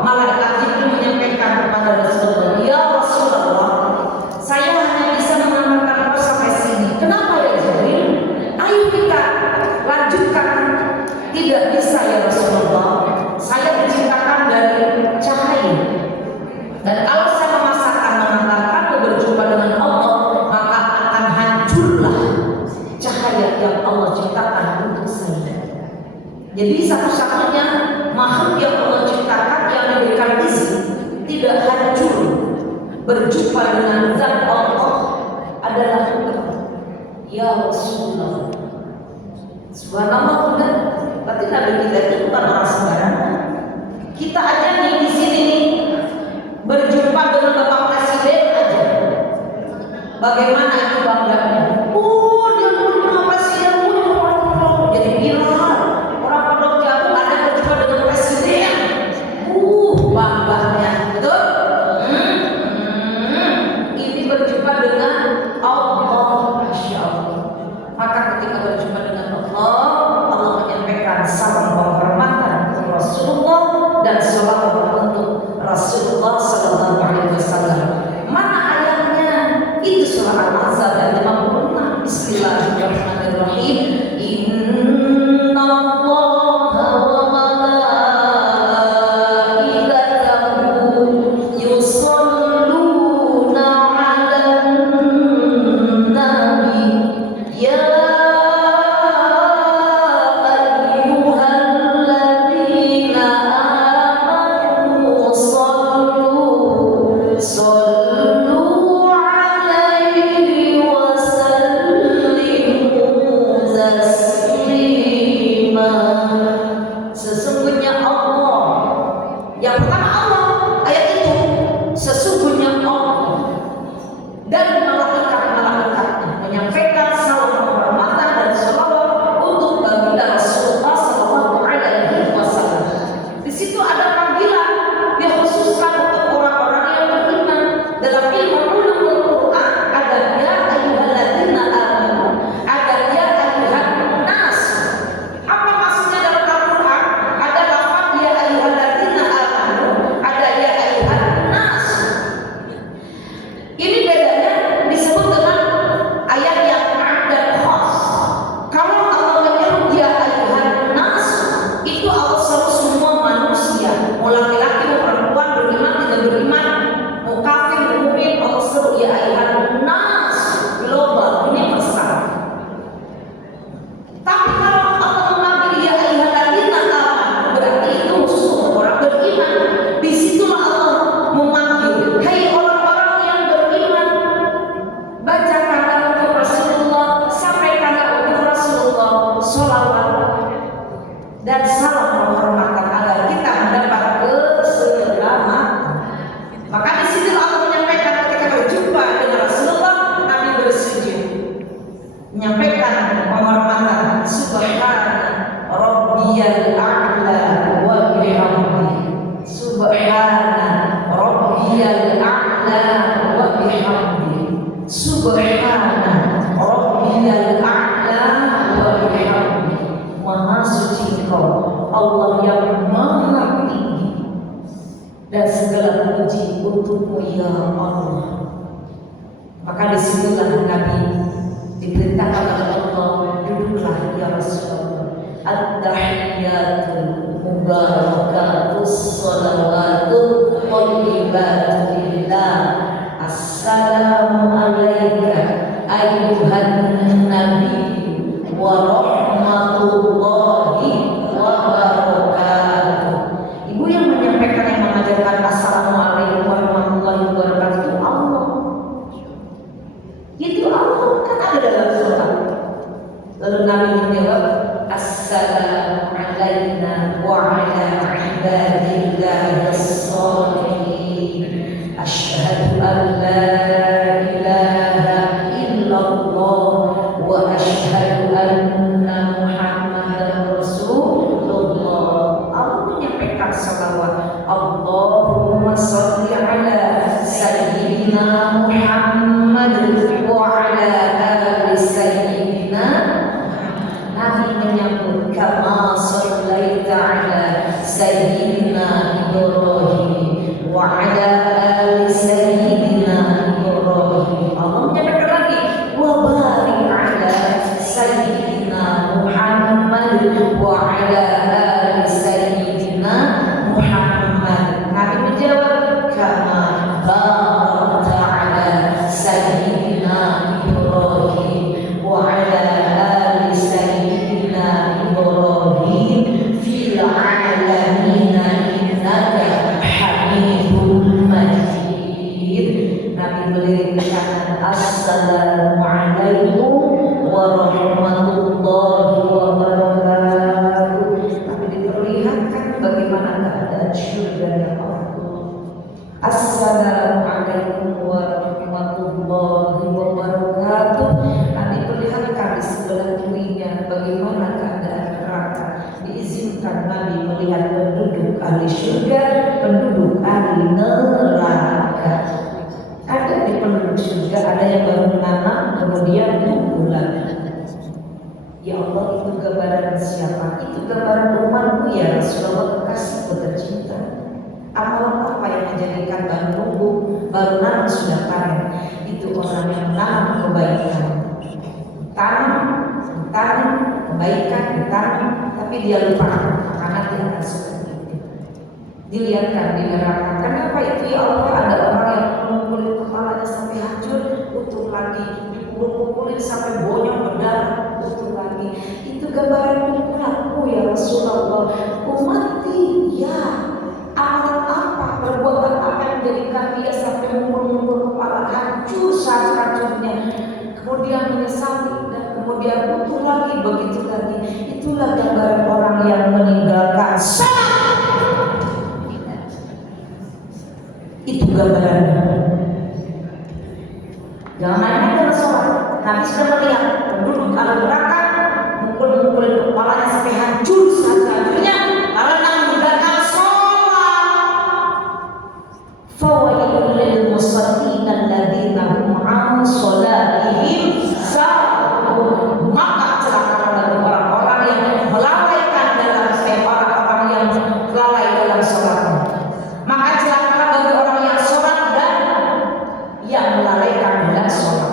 malaikat Jibril menyampaikan kepada Rasulullah, ya Rasulullah, saya hanya bisa mengamalkan kau sampai sini. Kenapa ya Jibril? Ayo kita lanjutkan. Tidak bisa ya Rasulullah. Saya diciptakan dari cahaya. Dan kalau saya memaksakan mengantarkanmu berjumpa dengan Allah, maka akan hancurlah cahaya yang Allah ciptakan untuk saya. Jadi satu-satunya makhluk yang Allah ciptakan yang diberikan izin tidak hancur berjumpa dengan zat Allah adalah ya Rasulullah. Subhanallah, benar. Berarti Nabi kita itu bukan orang sembarangan. Kita aja nih di sini nih berjumpa dengan Bapak Presiden aja. Bagaimana itu bangganya? Dia berjumpa Presiden, jadi viral. Orang Pondok Jabu ada berjumpa dengan Presiden. Bangganya, betul? Ini berjumpa dengan Allah, Masya Allah. Maka ketika berjumpa dengan Allah, Allah menyampaikan salam penghormatan untuk Rasulullah dan salawat untuk Rasulullah Sallallahu Alaihi Wasallam. Mana ayatnya? Itu surah Al-Ahzab ayat 50. Bismillahirrahmanirrahim. Innallaha wa malaikatahu yusholluna 'alan nabi ya ayyuhalladzina amanu sallu alaihi wa sallimu taslima. Sesungguhnya Allah, yang pertama Allah, ayat itu sesungguhnya Allah dan malaikat-malaikatnya menyampaikan salam penghormatan dan salawat untuk baginda Rasulullah sallallahu alaihi wasallam. Di situ ada panggilan dikhususkan untuk orang-orang yang beriman. Dalam ilmu ulumul Quran ada ya ayyuhalladzina amanu, ada ya ayyuhan nas. Apa maksudnya dalam Al-Quran? Ada lafaz ya ayyuhalladzina amanu, ada ya ayyuhan nas. Ini bedanya disebut dengan ayat yang am dan khas. Kalau Allah menyeru ya ayyuhan nas, itu Allah seru semua manusia, mau laki-laki mau perempuan, beriman tidak beriman, mau kafir mau mukmin, Allah seru ya ayyuhan nas, global, universal. Tapi kalau Allah memanggil ya ayyuhalladzina amanu, berarti itu khusus untuk orang beriman. Disitulah Allah memanggil, hai orang-orang yang beriman, bacakanlah untuk Rasulullah, sampaikanlah untuk Rasulullah sholawat dan salam penghormatan agar kita mendapat keselamatan. Maka di sini Allah menyampaikan ketika berjumpa dengan Rasulullah, Nabi bersujud, menyampaikan penghormatan, subhana rabbiyal a'la wa bihamdihi, subhana rabbiyal a'la wa bihamdihi, subhana rabbiyal a'la wa bihamdihi. Maha suci Engkau, Allah yang maha tinggi, dan segala puji untukmu ya Allah. Maka disinilah Nabi diperintahkan oleh Allah, duduklah ya Rasulullah. At-tahiyyatu mubarakatus salawatu thayyibatu lillah. Assalamu alayka ayyuhan nabi wa rahmatullahi wa barakatuh. Ibu yang menyampaikan, yang mengajarkan assalamualaikum warahmatullahi wabarakatuh itu Allah. Itu Allah kan ada dalam surat. Lalu Nabi menjawab, assalamu alaina wa ala ibadillahis sholihin. Asyhadu an la ilaha illallah wa asyhadu anna Muhammadan Rasulullah. Allah menyampaikan salawat, Allahumma sholli ala sayyidina Muhammad wa ala ali sayyidina. Nabi menyambut, kama shallaita ala sayyidina Ibrahim wa ala ali sayyidina Ibrahim. Allah menyampaikan lagi, wa barik ala sayyidina Muhammad wa ala ali sayyidina Muhammad. Nabi menjawab, kama barakta ala sayyidina Ibrahim wa ala ali sayyidina Ibrahim fil alamin innaka hamidum majid. Nabi belirik ke kanan, assalamualaikum warahmatullahi wabarakatuh. Tapi diperlihatkan bagaimana keadaan syurga yang Allah. Assalamualaikum warahmatullahi wabarakatuh. Nabi perlihatkan di sebelah kirinya bagaimana keadaan neraka. Diizinkan Nabi melihat penduduk ahli syurga, penduduk ahli neraka. Ada di penduduk surga, ada yang baru menanam kemudian tumbuh lagi. Ya Allah, itu gambaran siapa? Itu gambaran umatmu ya Rasulullah, kekasihku tercinta. Amalan apa yang menjadikan baru tumbuh, baru nanam sudah panen? Itu orang yang menanam kebaikan. ditanam kebaikan, ditanam, tapi dia lupa karena dia akan seperti itu. Dilihatkan di neraka. Kenapa itu ya Allah? Ada orang yang memukulin kepalanya sampai hancur, utuh lagi, dipukul-pukulin sampai bonyok berdarah, utuh lagi. Itu gambaran umatku ya Rasulullah. Umatku ya, amalan apa, perbuatan apa yang menjadikan dia sampai memukul kepala hancur hancurnya, kemudian menyesali dan kemudian utuh lagi, begitu lagi. Itulah gambaran orang yang meninggalkan salat. Itu gambarannya. Jangan main-main dengan sholat. Nabi sudah melihat penduduk alam neraka mukul-mukulin kepalanya sampai hancur hancurnya karena meninggalkan sholat. Fawailul lil musallin alladzina hum 'an sholatihim sahun. Maka celaka bagi orang-orang yang melalaikan dalam sholat, orang yang lalai dalam sholatnya. Maka celaka bagi orang yang sholat dan yang melalaikan dalam sholat.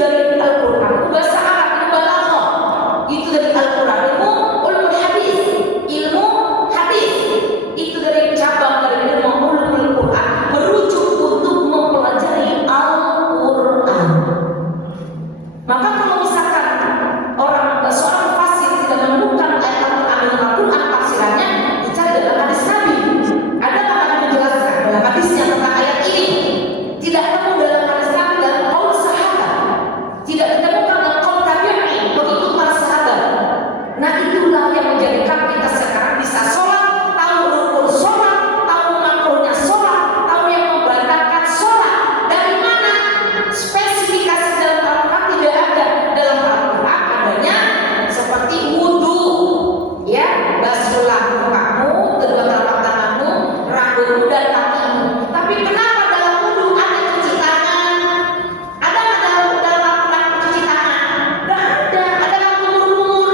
dari Al-Quran, itu bahasa Arab, itu balaghah, itu dari Al-Quran. Ilmu ulumul hadis, ilmu hadis, itu dari cabang dari ilmu ulumul Quran, merujuk untuk mempelajari Al-Quran. Maka kalau misalkan seorang fasih tidak menemukan ayat Al-Quran tafsirannya, dicari dalam hadis Nabi. Ada yang menjelaskan dalam hadisnya tentang ayat ini. Tidak ketemu dalam hadis Nabi, dalam qaul sahabat. Tidak ditemukan dalam qaul tabi'in, begitu para sahabat. Nah, itulah yang menjadikan kita sekarang bisa sholat, tahu rukun sholat, tahu makruhnya sholat, tahu yang membatalkan sholat. Dari mana? Spesifikasi dalam Al-Quran tidak ada. Dalam Al-Quran adanya seperti wudhu, ya, basuhlah mukamu, kedua telapak tanganmu, rambutmu dan kakimu. Tapi kenapa dalam wudhu ada cuci tangan? Ada nggak dalam Al-Quran cuci tangan? Nggak ada. Ada nggak kumur-kumur?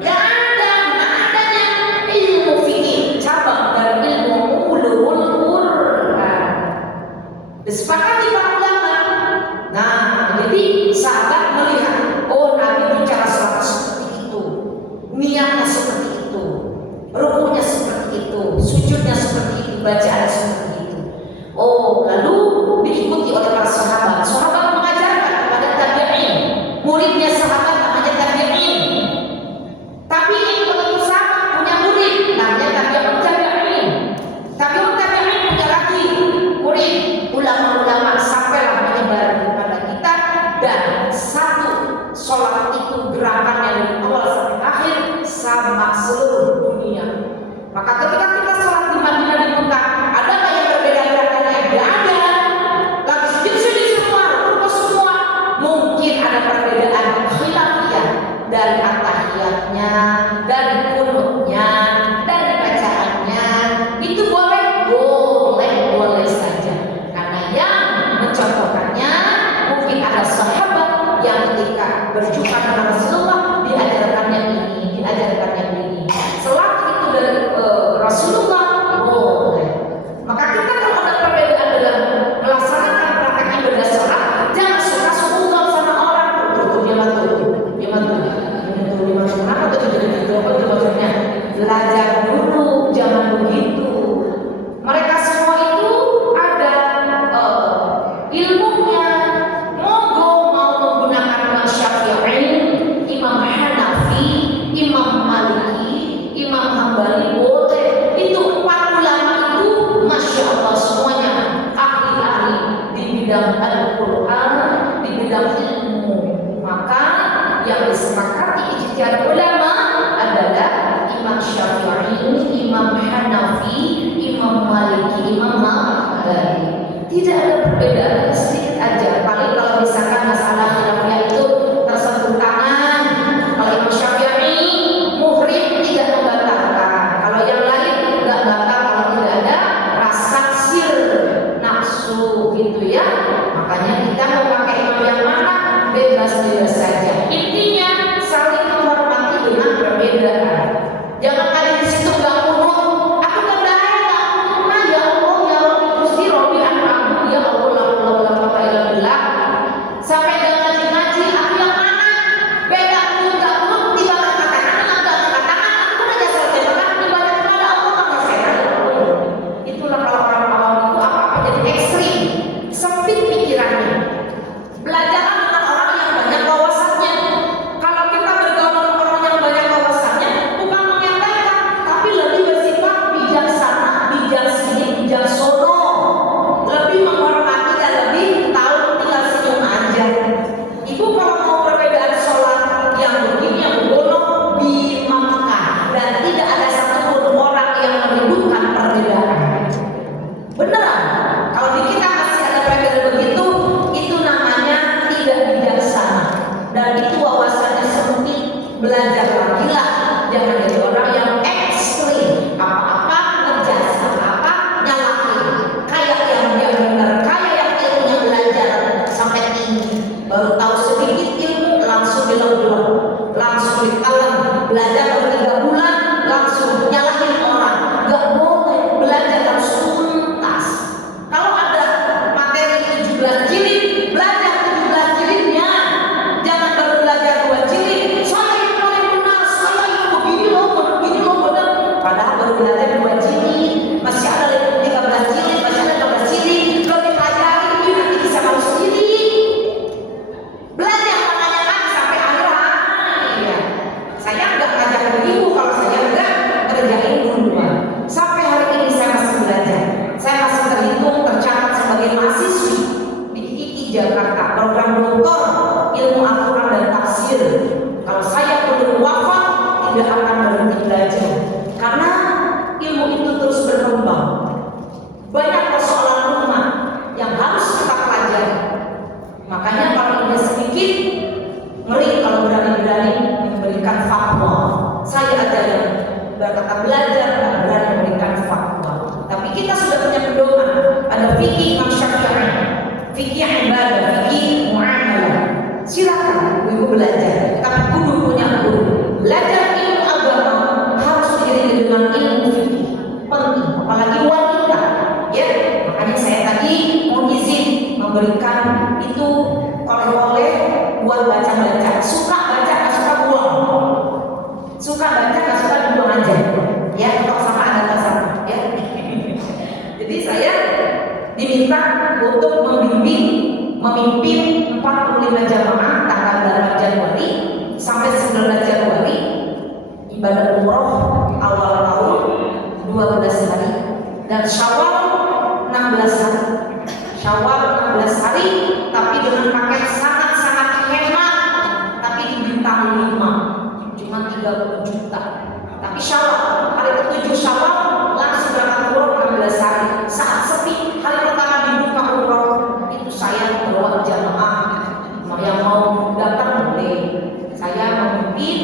Nggak ada. Nah, adanya ilmu fikih, cabang dari ilmu ulumul Quran. Disepakati para ulama. Nah, jadi sahabat melihat, oh, Nabi bicara sholat seperti itu, niatnya seperti itu, rukunya seperti itu, sujudnya seperti itu, bacaannya seperti itu. Oh, lalu diikuti oleh para sahabat. Sahabat mengajarkan kepada tabi'in, muridnya sahabat namanya tabi'in. Tabi'in ketemu sahabat punya murid namanya tabi'un tabi'in. Tabi'un tabi'in punya lagi murid, ulama-ulama, sampailah menyebar kepada kita. Dan satu sholat itu gerakannya dari awal sampai akhir sama seluruh dunia. Maka ketika kita sholat di Madinah, di Mekah, ada nggak yang berbeda gerakannya? Tidak ada. Lagi sujud semua, rukuk semua. Mungkin ada perbedaan khilafiyah dari atahiyatnya, dari qunutnya, dari bacaannya. Itu boleh saja. Karena yang mencontohkannya mungkin ada sahabat yang ketika berjumpa dengan Rasulullah diajarkannya ini, diajarkannya ini. Selagi itu dari Rasulullah, boleh. Maka kita kalau ada perbedaan dalam melaksanakan praktek ibadah sholat, jangan suka sungguh sama orang. Dia mantul. Kenapa tuh jadi maksudnya? Belajar dulu, jangan begitu. Mereka semua itu ada ilmunya. Mau menggunakan Imam Syafi'i, Imam Hanafi, Imam Maliki, Imam Hambali, boleh. Itu 4 ulama itu, masya Allah, semuanya ahli-ahli di bidang Al-Quran, di bidang ilmu. Maka yang disepakati ijtihad ulama adalah Imam Syafi'i, Imam Hanafi, Imam Maliki, Imam Hambali. Tidak ada perbedaan, sedikit aja. Paling kalau misalkan masalah khilafiyah itu tersentuh tangan. Kalau Imam Syafi'i muhrim tidak membatalkan. Kalau yang lain tidak batal kalau tidak ada rasa sir nafsu gitu ya. Makanya kita mau pakai imam yang mana bebas saja. Intinya saling menghormati dengan perbedaan. Jangan ada di situ nggak kunut. Aku kendara nggak kunut. Nah, ya Allah, ya Rabbi, Gusti Robbi, aku ya Allah, la sampai dengan ngaji aku yang mana beda kunut nggak kunut, tiba katakan nggak katakan aku kan aja selesai makan ibadah kepada Allah kan selesai. Itulah kalau orang awam itu apa jadi ekstrim, sempit pikirannya. Belajarlah dengan orang yang banyak wawasannya. Kalau kita bergaul dengan orang yang banyak wawasannya, bukan menyampaikan, tapi lebih bersifat bijaksana, bijaksono, lebih menghormati dan lebih tahu tinggal senyum aja. Ibu kalau mau perbedaan sholat yang begini, yang bono dimakan, dan tidak ada satupun orang yang merindukan perbedaan. Beneran, kalau di kita masih ada perbedaan begitu, itu namanya tidak bijaksana. Dan itu wawasannya sempit. Belajar lagi lah, jangan jadi orang yang ekstrim. Apa-apa ngejas, apa-apa nyalahin. Kayak yang dia benar, kayak yang ilmunya belajar sampai tinggi, baru tahu sedikit ilmu langsung bilang-bilang, langsung ditelan. Belajar baru 3 bulan langsung nyalahin orang. Gak boleh, belajar harus tuntas. Kalau ada materi 17 jilid, belajar 17 jilidnya. masjid ngeri kalau berani-berani memberikan fatwa. Saya aja yang berkata belajar berani memberikan fatwa. Tapi kita sudah punya pedoman. Ada fikih Imam Syafi'i, fikih ibadah, fikih muamalah. Silakan ibu belajar. Tapi kudu punya guru. Belajar ilmu agama harus diiringi dengan ilmu fikih. Penting, apalagi wanita. Ya, makanya saya tadi mau izin memberikan itu oleh-oleh buat baca-baca. Suka baca, nggak suka buang. Suka baca, nggak suka dibuang aja. Ya, kalau sama ada sama. Ya. Jadi saya diminta untuk memimpin 45 jamaah tanggal 8 Januari sampai 19 Januari ibadah umroh awal tahun 12 hari dan Syawal 16 hari. Syawal 16 hari tapi dengan paket sangat-sangat hemat, tapi di bintang 5 cuma 30 juta. Tapi Syawal hari ke-7 Syawal langsung berangkat umroh 16 hari. Saat sepi hari pertama dibuka umroh itu saya bawa jamaah yang mau datang boleh. Saya memimpin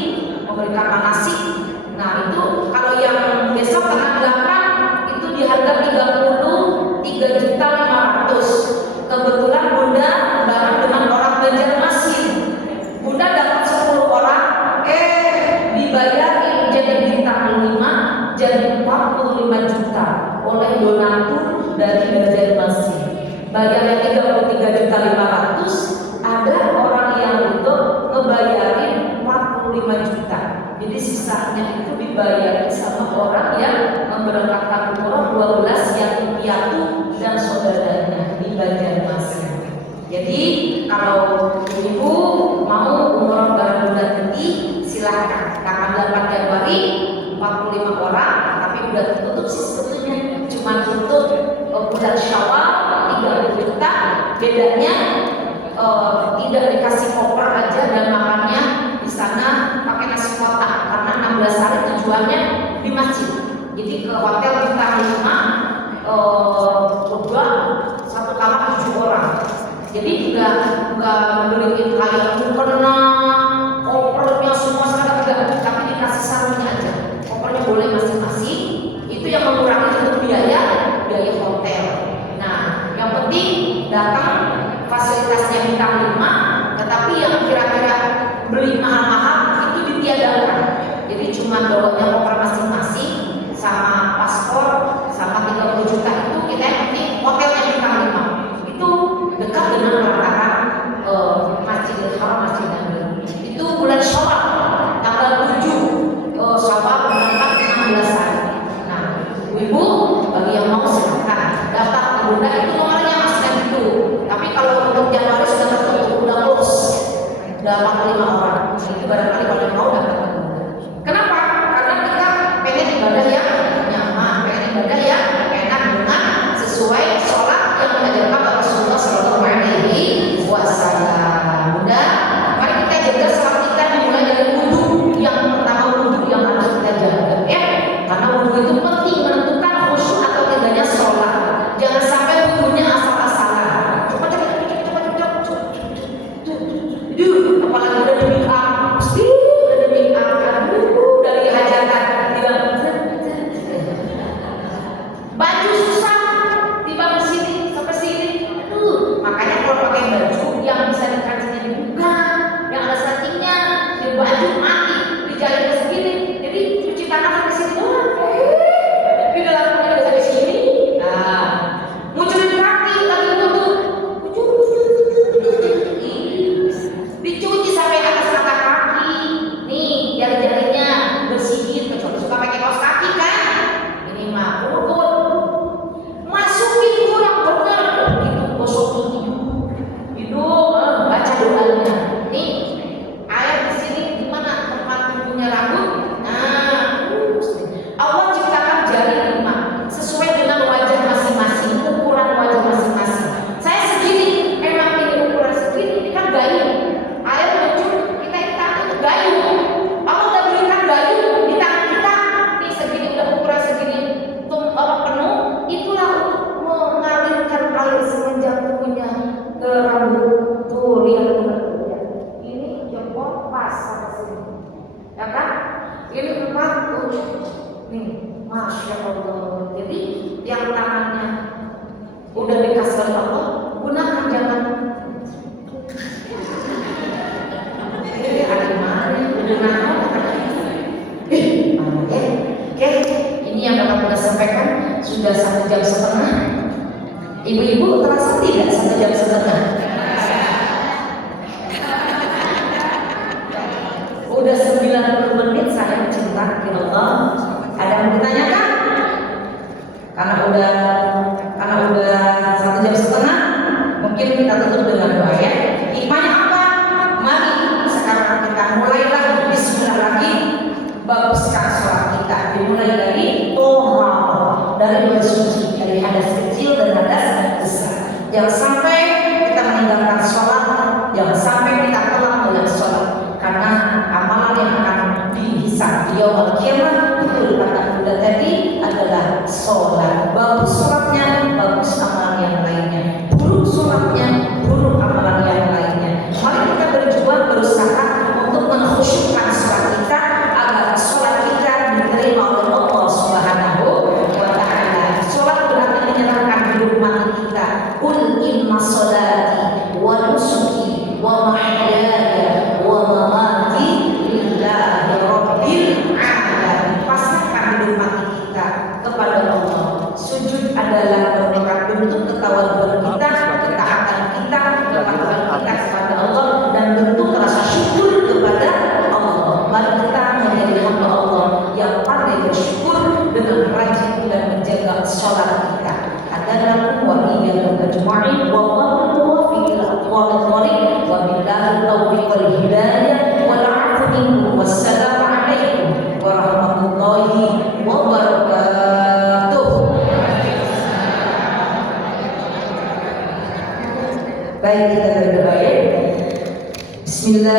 memberikan manasik. Nah itu kalau yang besok tanggal 8 itu di harga 3.500.000. Kebetulan Bunda bareng dengan orang Banjarmasin. Bunda dapat 10 orang, dibayar jadi bintang 5 jadi 45 juta oleh donatur dari Banjarmasin. Bayarnya 33.500.000, ada orang yang untuk ngebayarin 45 juta. Jadi sisanya itu dibayarin sama orang yang memberangkatkan umroh 12 yang piatu dan saudaranya di Banjarmasin. Jadi kalau ibu mau umroh bareng bulan Genti silahkan. Tanggal 8 Januari 45 orang, tapi udah tutup sih sebetulnya. Cuma tutup bulan Syawal 30 juta. Bedanya tidak dikasih koper aja dan makannya di sana pakai nasi kotak karena 16 hari tujuannya di masjid. Jadi ke hotel bintang 5 berdua satu kamar 7 orang. Jadi nggak memberikan kayak mukena kopernya semua sangat tidak, tapi dikasih sarungnya aja. Kopernya boleh masing-masing. Itu yang mengurangi untuk biaya hotel. Nah, yang penting datang fasilitasnya bintang 5, tetapi yang kira-kira beli mahal-mahal itu ditiadakan. Jadi cuma bawanya koper masing-masing sama paspor sama 30 juta itu kita yang penting hotelnya bintang 5. Itu dekat dengan pelataran Masjidil Haram, Masjid Nabawi. Itu bulan Syawal tanggal 7 Syawal berangkat 16 hari. Nah, ibu bagi yang mau silakan daftar ke Bunda, itu nomornya masih itu. Tapi kalau untuk Januari sudah tertutup, udah close, udah 45 orang. Itu barangkali kalau yang mau dapat ke Bunda. Kenapa? Karena kita pengen ibadah yang nyaman, pengen ibadah yang enak dengan sesuai sholat yang mengajarkan Rasulullah Shallallahu Alaihi Wasallam. Bunda, mari kita jaga sholat kita dimulai dari wudhu. Yang pertama wudhu yang harus kita jaga, ya. Karena wudhu itu penting menentukan khusyuk atau tidaknya sholat. Jangan sampai wudhunya asal-asalan. Apalagi udah demi pasti udah demi dari hajatan bilang baju susah tiba ke sini sampai sini. Makanya kalau pakai baju yang bisa dikancingnya dibuka, yang ada settingnya, di baju mati dijahitnya segini, jadi cuci tangan sampai sini doang. Di dalamnya udah sampai sini. Nah, munculin kaki lagi wudhu, dicuci sampai atas mata kaki. Nih jari-jarinya bersihin, kecuali suka pakai kaos kaki kan. Ini mah masukin kurang benar itu gosok hidung, baca doanya. Nih air di sini gimana tempat punya rambut. Nah, Allah ciptakan jari 5 sesuai dengan wajah masing-masing, ukuran wajah masing-masing. Saya segini, emang ini ukuran segini, ini kan gayung. Air muncul, kita itu gayung. Allah udah berikan gayung di tangan kita. Nih segini udah ukuran segini, penuh. Itulah untuk mengalirkan air semenjak punya ke rambut. Tuh lihat Oke, ini yang Bapak sudah sampaikan sudah 1 jam setengah. Ibu-ibu terasa tidak 1 jam setengah? Udah 90 menit saya cinta ya Allah. Ada yang ditanyakan? Karena udah 1 jam setengah, mungkin kita tutup dengan doa ya. Hikmahnya apa? Mari sekarang kita mulailah bismillah lagi. Baguskan sholat kita dimulai dari tohar, dari bersuci, dari hadas kecil dan hadas besar. Jangan sampai kita meninggalkan sholat, jangan sampai kita pulang dengan sholat, karena amalan yang akan dihisab di yaumul qiyamah betul kata Bunda tadi adalah sholat. Bagus sholatnya, bagus amalan yang lainnya. Buruk sholatnya, buruk amalan yang lainnya. Mari kita berjuang, berusaha untuk mengkhusyukkan sholat kita agar sholat kita diterima oleh Allah Subhanahu wa Ta'ala. Sholat berarti menyerahkan hidup mati kita. Qul inna sholati wa nusuki wa mahyaya wa mamati lillahi rabbil alamin. Pasrahkan hidup mati kita kepada Allah. Sujud adalah merupakan bentuk ketawaduan kita, ketaatan kita, kepatuhan kita kepada Allah, dan bentuk rasa syukur kepada Allah. Mari kita menjadi hamba Allah yang pandai bersyukur dengan rajin dan menjaga sholat kita. Adanakum wa iyyakum ajma'in wa wallahu muwaffiq ila aqwamit thoriq wa billahi taufiq wal hidayah wal 'afwu minkum. Wassalamu alaikum warahmatullahi wabarakatuh. Baik, kita berdoa ya. Bismillah.